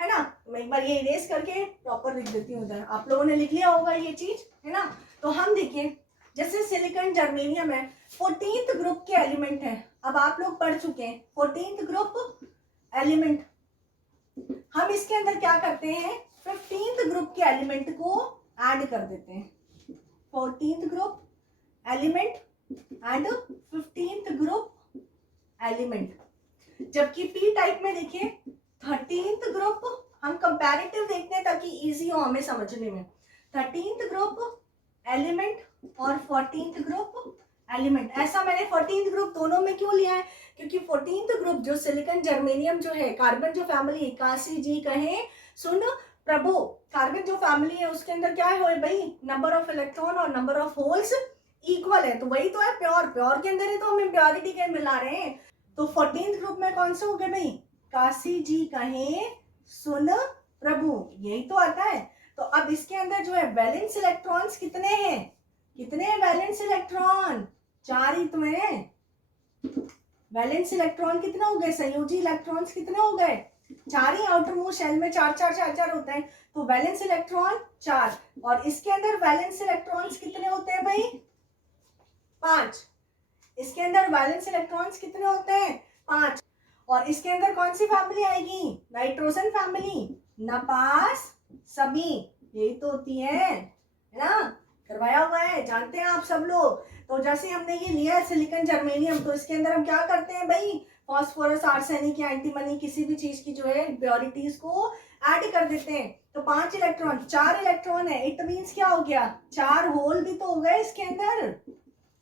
है ना। मैं एक बार ये इरेज करके प्रॉपर लिख देती हूँ उधर, आप लोगों ने लिख लिया होगा ये चीज, है ना। तो हम देखिए, जैसे सिलिकॉन जर्मेनियम है, 14th ग्रुप के एलिमेंट है। अब आप लोग पढ़ चुके हैं 14th ग्रुप एलिमेंट। हम इसके अंदर क्या करते हैं, 15th ग्रुप के एलिमेंट को ऐड कर देते हैं। 14th group element and 15th group element. जबकि पी टाइप में देखिए 13th ग्रुप, हम कंपैरेटिव देखते हैं ताकि इजी हो हमें समझने में। 13th ग्रुप एलिमेंट और 14th ग्रुप एलिमेंट। ऐसा मैंने 14th ग्रुप दोनों में क्यों लिया है, क्योंकि 14th ग्रुप जो सिलिकॉन जर्मेनियम जो है, कार्बन जो फैमिली, काशी जी कहे सुन प्रभु, कार्बन जो फैमिली है उसके अंदर क्या है भाई, नंबर ऑफ इलेक्ट्रॉन और नंबर ऑफ होल्स इक्वल है। तो वही तो है प्योर, प्योर के अंदर ही तो हम इम्प्योरिटी के मिला रहे हैं। तो 14th ग्रुप में कौन से हो गए भाई, काशी जी कहे सुन प्रभु, यही तो आता है। तो अब इसके अंदर जो है वैलेंस इलेक्ट्रॉन्स कितने हैं, कितने हैं वैलेंस इलेक्ट्रॉन, 4 ही तो हैं। वैलेंस इलेक्ट्रॉन कितने हो गए, संयोजी इलेक्ट्रॉन्स कितने हो गए, चार ही आउटर मोस्ट शेल में चार चार चार चार होते हैं, तो वैलेंस इलेक्ट्रॉन 4, और इसके अंदर वैलेंस इलेक्ट्रॉन्स कितने होते हैं भाई? 5। इसके अंदर वैलेंस इलेक्ट्रॉन्स कितने होते हैं? 5। और इसके अंदर कौन सी फैमिली आएगी? Nitrogen family. नपास सभी, यही तो होती है ना, करवाया हुआ है, जानते हैं आप सब लोग। तो जैसे हमने ये लिया है सिलिकॉन जर्मेनियम, तो इसके अंदर हम क्या करते हैं भाई? फास्फोरस, आर्सेनिक या एंटीमनी, किसी भी चीज की जो है प्योरिटीज को ऐड कर देते हैं। तो 5 इलेक्ट्रॉन, 4 इलेक्ट्रॉन है, इट मीन्स क्या हो गया? 4 होल भी तो हो गए इसके अंदर।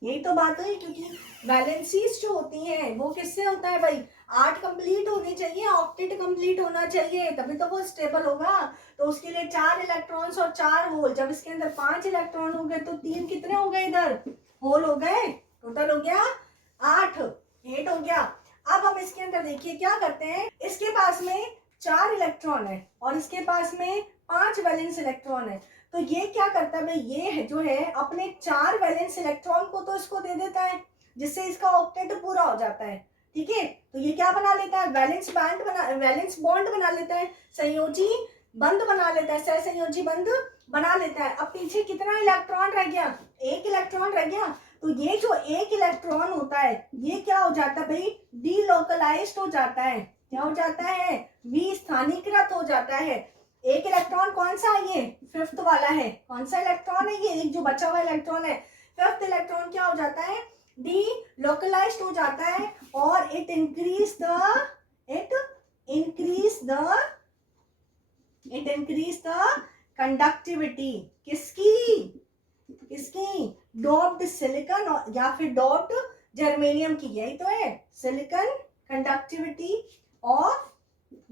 यही तो बात हुई, क्योंकि वैलेंसीज जो होती हैं वो किससे होता है भाई? 8 कंप्लीट होनी चाहिए, ऑक्टेट कंप्लीट होना चाहिए, तभी तो वो स्टेबल होगा। तो उसके लिए 4 इलेक्ट्रॉन्स और 4 होल। जब इसके अंदर 5 इलेक्ट्रॉन हो गए तो 3 कितने हो गए? इधर होल हो गए, टोटल हो गया 8 हो गया। अब हम इसके अंदर देखिए क्या करते हैं, इसके पास में 4 इलेक्ट्रॉन है और इसके पास में 5 वैलेंस इलेक्ट्रॉन है। तो ये क्या करता है भाई? ये है जो है अपने 4 वैलेंस इलेक्ट्रॉन को तो इसको दे देता है, जिससे इसका ऑक्टेट पूरा हो जाता है। ठीक है, तो ये क्या बना लेता है? वैलेंस बॉन्ड बना लेता है, संयोजी बंध बना लेता है, सहसंयोजी बंध बना लेता है। अब पीछे कितना इलेक्ट्रॉन रह गया? 1 इलेक्ट्रॉन रह गया। तो ये जो 1 इलेक्ट्रॉन होता है ये क्या हो जाता है भाई? डीलोकलाइज्ड हो जाता है। क्या हो जाता है? विस्थानीकृत हो जाता है। 1 इलेक्ट्रॉन कौन सा है? ये 5th वाला है। कौन सा इलेक्ट्रॉन है? ये एक जो बचा हुआ इलेक्ट्रॉन है। 5th इलेक्ट्रॉन क्या हो जाता है? डीलोकलाइज्ड हो जाता है और इट इंक्रीज द कंडक्टिविटी। किसकी? डोप्ड सिलिकॉन या फिर डोप्ड जर्मेनियम की। यही तो है silicon conductivity of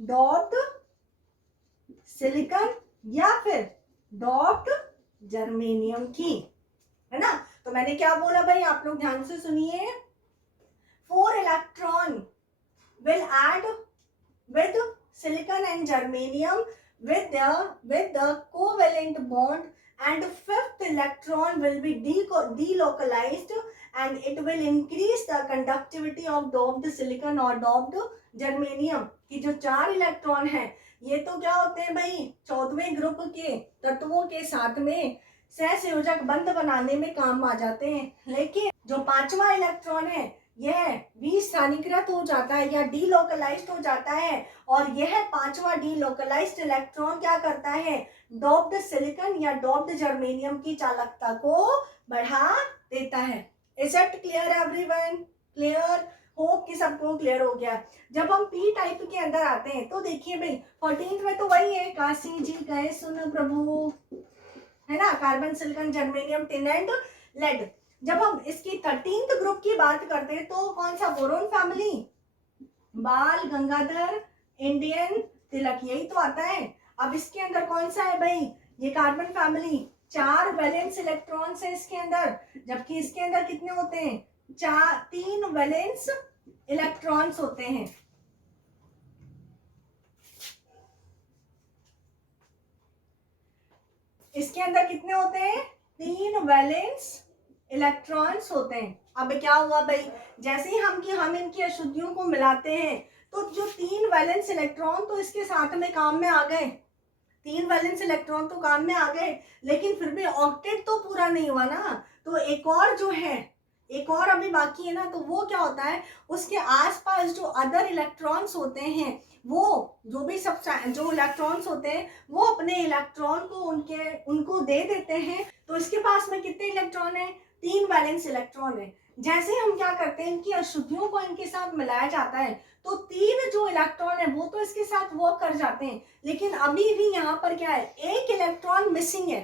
doped silicon या फिर डोप्ड जर्मेनियम की, है ना। तो मैंने क्या बोला भाई? आप लोग ध्यान से सुनिए। 4 electron will add with silicon and germanium with the covalent bond, and 5th electron will be delocalized and it will increase the conductivity of doped silicon or doped germanium। कि जो 4 इलेक्ट्रॉन है ये तो क्या होते हैं भाई? 14वें ग्रुप के तत्वों के साथ में सहसंयोजक बंध बनाने में काम आ जाते हैं। लेकिन जो 5वां इलेक्ट्रॉन है यह विस्थानीकृत हो जाता है या डीलोकलाइज्ड हो जाता है, और यह 5वां डीलोकलाइज्ड इलेक्ट्रॉन क्या करता है? डोप्ड सिलिकॉन या डोप्ड जर्मेनियम की चालकता को बढ़ा देता है। Is it clear everyone? Clear? Hope कि सबको क्लियर हो गया। जब हम पी टाइप के अंदर आते हैं तो देखिए भाई 14th में तो वही है, काशी जी गए सुन प्रभु, है ना, carbon silicon germanium tin and lead. जब हम इसकी 13th ग्रुप की बात करते हैं तो कौन सा? बोरोन फैमिली, बाल गंगाधर इंडियन तिलक, यही तो आता है। अब इसके अंदर कौन सा है भाई? ये कार्बन फैमिली। 4 वैलेंस इलेक्ट्रॉन्स है इसके अंदर, जबकि इसके अंदर कितने होते हैं? 3 वैलेंस इलेक्ट्रॉन्स होते हैं। इसके अंदर कितने होते हैं? 3 वैलेंस इलेक्ट्रॉन्स होते हैं। अब क्या हुआ भाई? जैसे ही हम इनकी अशुद्धियों को मिलाते हैं तो जो 3 वैलेंस इलेक्ट्रॉन तो इसके साथ में काम में आ गए, 3 वैलेंस इलेक्ट्रॉन तो काम में आ गए, लेकिन फिर भी ऑक्टेट तो पूरा नहीं हुआ ना। तो एक और जो है, एक और अभी बाकी है ना, तो वो क्या होता है? उसके आसपास जो अदर इलेक्ट्रॉन्स होते हैं, वो जो भी सब जो इलेक्ट्रॉन्स होते हैं वो अपने इलेक्ट्रॉन को उनको दे देते हैं। तो इसके पास में कितने इलेक्ट्रॉन है? 3 वैलेंस इलेक्ट्रॉन है। जैसे हम क्या करते हैं, इनकी अशुद्धियों को इनके साथ मिलाया जाता है तो 3 जो इलेक्ट्रॉन है वो तो इसके साथ वर्क कर जाते हैं, लेकिन अभी भी यहाँ पर क्या है? 1 इलेक्ट्रॉन मिसिंग है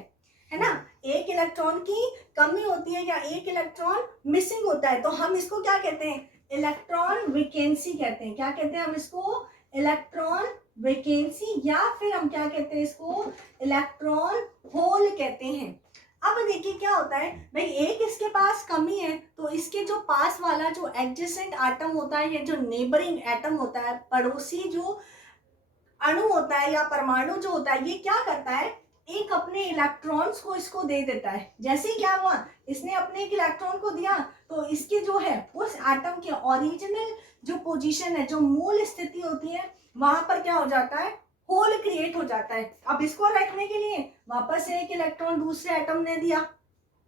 ना। 1 इलेक्ट्रॉन की कमी होती है या 1 इलेक्ट्रॉन मिसिंग होता है, तो हम इसको क्या कहते हैं? इलेक्ट्रॉन वैकेंसी कहते हैं। क्या कहते हैं हम इसको? इलेक्ट्रॉन वैकेंसी, या फिर हम क्या कहते हैं इसको? इलेक्ट्रॉन होल कहते हैं। अब देखिए क्या होता है भाई, एक इसके पास कमी है तो इसके जो पास वाला जो एडजेसेंट एटम होता है, ये जो नेबरिंग एटम होता है, पड़ोसी जो अणु होता है या परमाणु जो होता है, ये क्या करता है? एक अपने इलेक्ट्रॉन्स को इसको दे देता है। जैसे ही क्या हुआ, इसने अपने एक इलेक्ट्रॉन को दिया तो इसके जो है उस एटम के ओरिजिनल जो पोजीशन है, जो मूल स्थिति होती है, वहां पर क्या हो जाता है, होल क्रिएट हो जाता है। अब इसको रखने के लिए वापस से एक इलेक्ट्रॉन दूसरे एटम ने दिया,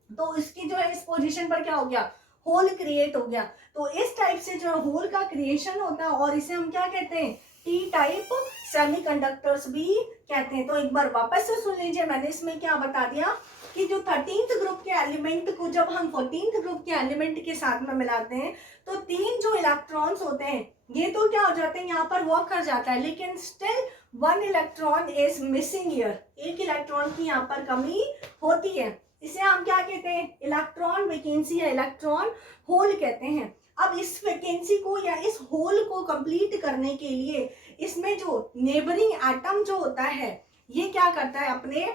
तो इसकी जो है इस पोजीशन पर क्या हो गया, होल क्रिएट हो गया। तो इस टाइप से जो होल का क्रिएशन होता है और इसे हम क्या कहते हैं, टी टाइप सेमीकंडक्टर्स भी कहते हैं। तो एक बार वापस से सुन लीजिए, मैंने इसमें क्या बता दिया कि जो 13th ग्रुप के एलिमेंट को जब हम 14th ग्रुप के एलिमेंट के साथ में मिलाते हैं तो 3 जो इलेक्ट्रॉन्स होते हैं ये तो क्या हो जाते हैं, यहाँ पर वर्क कर जाता है, लेकिन still 1 electron is missing here, एक इलेक्ट्रॉन की यहाँ पर कमी होती है। इसे हम क्या कहते हैं, इलेक्ट्रॉन वैकेंसी या इलेक्ट्रॉन होल कहते हैं। अब इस वैकेंसी को या इस होल को कंप्लीट करने के लिए इसमें जो नेबरिंग एटम जो होता है ये क्या करता है, अपने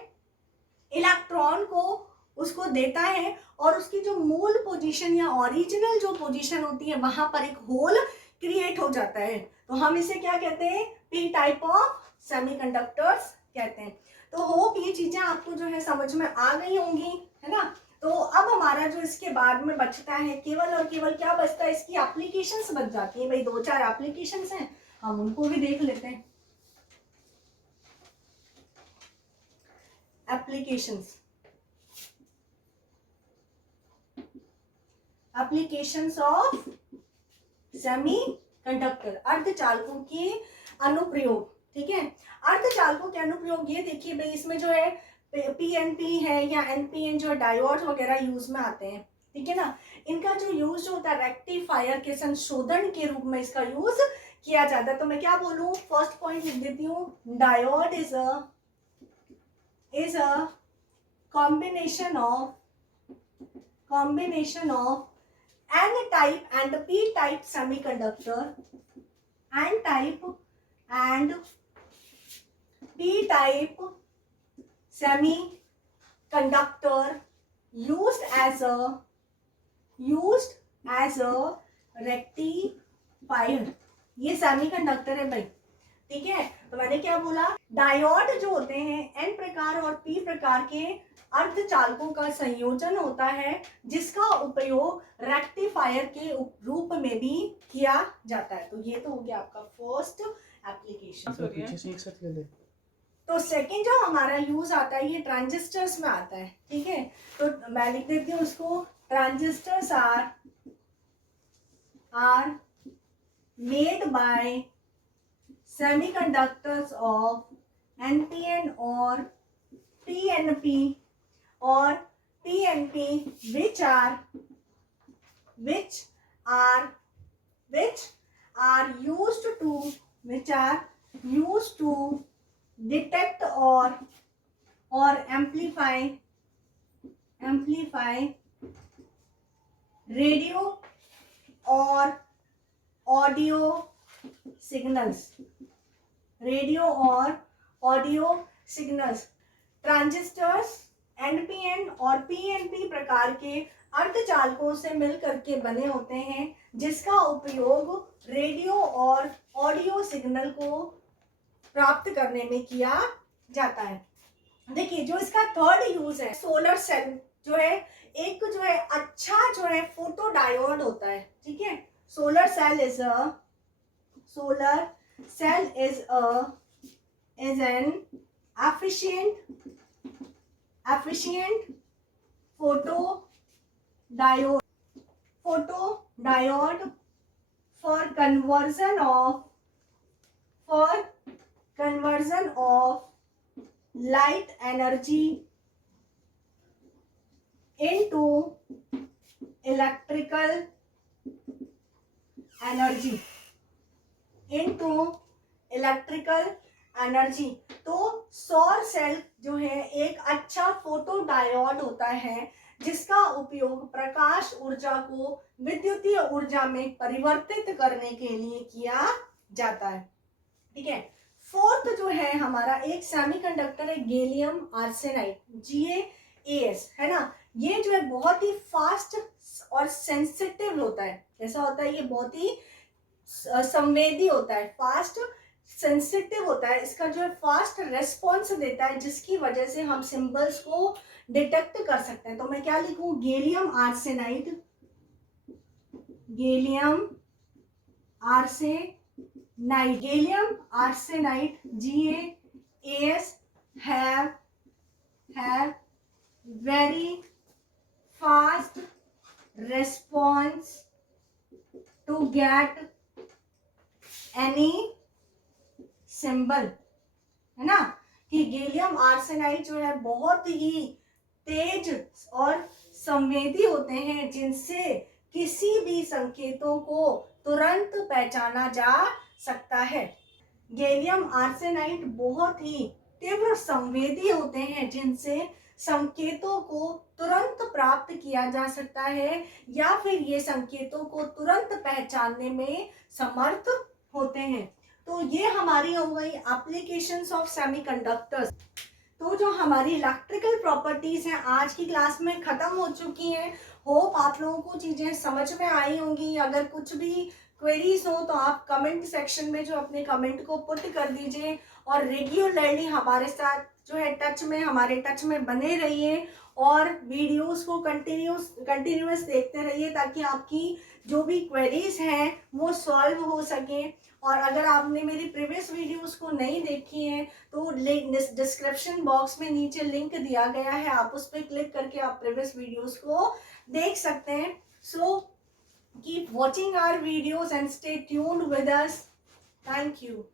इलेक्ट्रॉन को उसको देता है और उसकी जो मूल पोजीशन या ओरिजिनल जो पोजीशन होती है वहां पर एक होल क्रिएट हो जाता है। तो हम इसे क्या कहते हैं, पी टाइप ऑफ सेमीकंडक्टर्स कहते हैं। तो होप ये चीजें आपको जो है समझ में आ गई होंगी, है ना। तो अब हमारा जो इसके बाद में बचता है केवल और केवल क्या बचता है, इसकी एप्लीकेशंस बच जाती है। भाई 2-4 एप्लीकेशंस हैं, हम उनको भी देख लेते हैं। एप्लीकेशंस ऑफ सेमीकंडक्टर, अर्धचालकों के अनुप्रयोग। ठीक है, अर्धचालकों के अनुप्रयोग ये देखिए भाई, इसमें जो है पीएनपी है या एनपीएन जो डायोड वगैरह यूज में आते हैं। ठीक है ना, इनका जो यूज होता है रेक्टिफायर के संशोधन के रूप में इसका यूज किया जाता है। तो मैं क्या बोलूं, फर्स्ट पॉइंट लिख देती हूँ, diode is a combination of N type and P type semiconductor, N type and P type semiconductor used as a rectifier। ये सेमीकंडक्टर है भाई, ठीक है। तो मैंने क्या बोला, डायोड जो होते हैं एन प्रकार और पी प्रकार के अर्धचालकों का संयोजन होता है जिसका उपयोग रेक्टिफायर के रूप में भी किया जाता है। तो ये तो हो गया आपका फर्स्ट एप्लीकेशन। तो सेकंड जो हमारा यूज आता है ये ट्रांजिस्टर्स में आता है। ठीक है, तो मैं लिख देती हूँ उसको, transistors are made by semiconductors of NPN or PNP which are used to detect or amplify radio or audio signals, transistors NPN और पीएनपी प्रकार के अर्धचालकों से मिलकर के बने होते हैं जिसका उपयोग रेडियो और ऑडियो सिग्नल को प्राप्त करने में किया जाता है। देखिए जो इसका थर्ड यूज है, सोलर सेल जो है, एक जो है अच्छा जो है फोटो डायोड होता है। ठीक है, solar cell is an efficient photodiode for conversion of light energy into electrical energy. तो सौर सेल जो है एक अच्छा फोटो डायोड होता है जिसका उपयोग प्रकाश ऊर्जा को विद्युतीय ऊर्जा में परिवर्तित करने के लिए किया जाता है। ठीक है, फोर्थ जो है हमारा एक सेमीकंडक्टर है गैलियम आर्सेनाइड, GaAs, है ना। ये जो है बहुत ही फास्ट और सेंसिटिव होता है। कैसा होता है, ये बहुत ही संवेदी होता है, फास्ट सेंसिटिव होता है, इसका जो है फास्ट रेस्पॉन्स देता है, जिसकी वजह से हम सिंबल्स को डिटेक्ट कर सकते हैं। तो मैं क्या लिखूं, gallium arsenide, gallium arsenide, gallium arsenide GaAs have very fast response to get any symbol, है ना, कि गैलियम आर्सेनाइड जो है बहुत ही तेज और संवेदी होते हैं, जिनसे किसी भी संकेतों को तुरंत पहचाना जा सकता है। गैलियम आर्सेनाइड बहुत ही तीव्र संवेदी होते हैं, जिनसे संकेतों को तुरंत प्राप्त किया जा सकता है, या फिर ये संकेतों को तुरंत पहचानने में समर्थ होते हैं। तो ये हमारी हो गई एप्लीकेशंस ऑफ सेमीकंडक्टर्स। तो जो हमारी इलेक्ट्रिकल प्रॉपर्टीज हैं आज की क्लास में खत्म हो चुकी हैं। होप आप लोगों को चीजें समझ में आई होंगी। अगर कुछ भी क्वेरीज हो तो आप कमेंट सेक्शन में जो अपने कमेंट को पुट कर दीजिए, और रेगुलरली हमारे साथ जो है हमारे टच में बने रहिए, और वीडियोस को कंटिन्यूस देखते रहिए, ताकि आपकी जो भी क्वेरीज हैं वो सॉल्व हो सके। और अगर आपने मेरी प्रीवियस वीडियोस को नहीं देखी हैं तो डिस्क्रिप्शन बॉक्स में नीचे लिंक दिया गया है, आप उस पर क्लिक करके आप प्रीवियस वीडियोस को देख सकते हैं। So keep watching our videos and stay tuned with us. Thank you.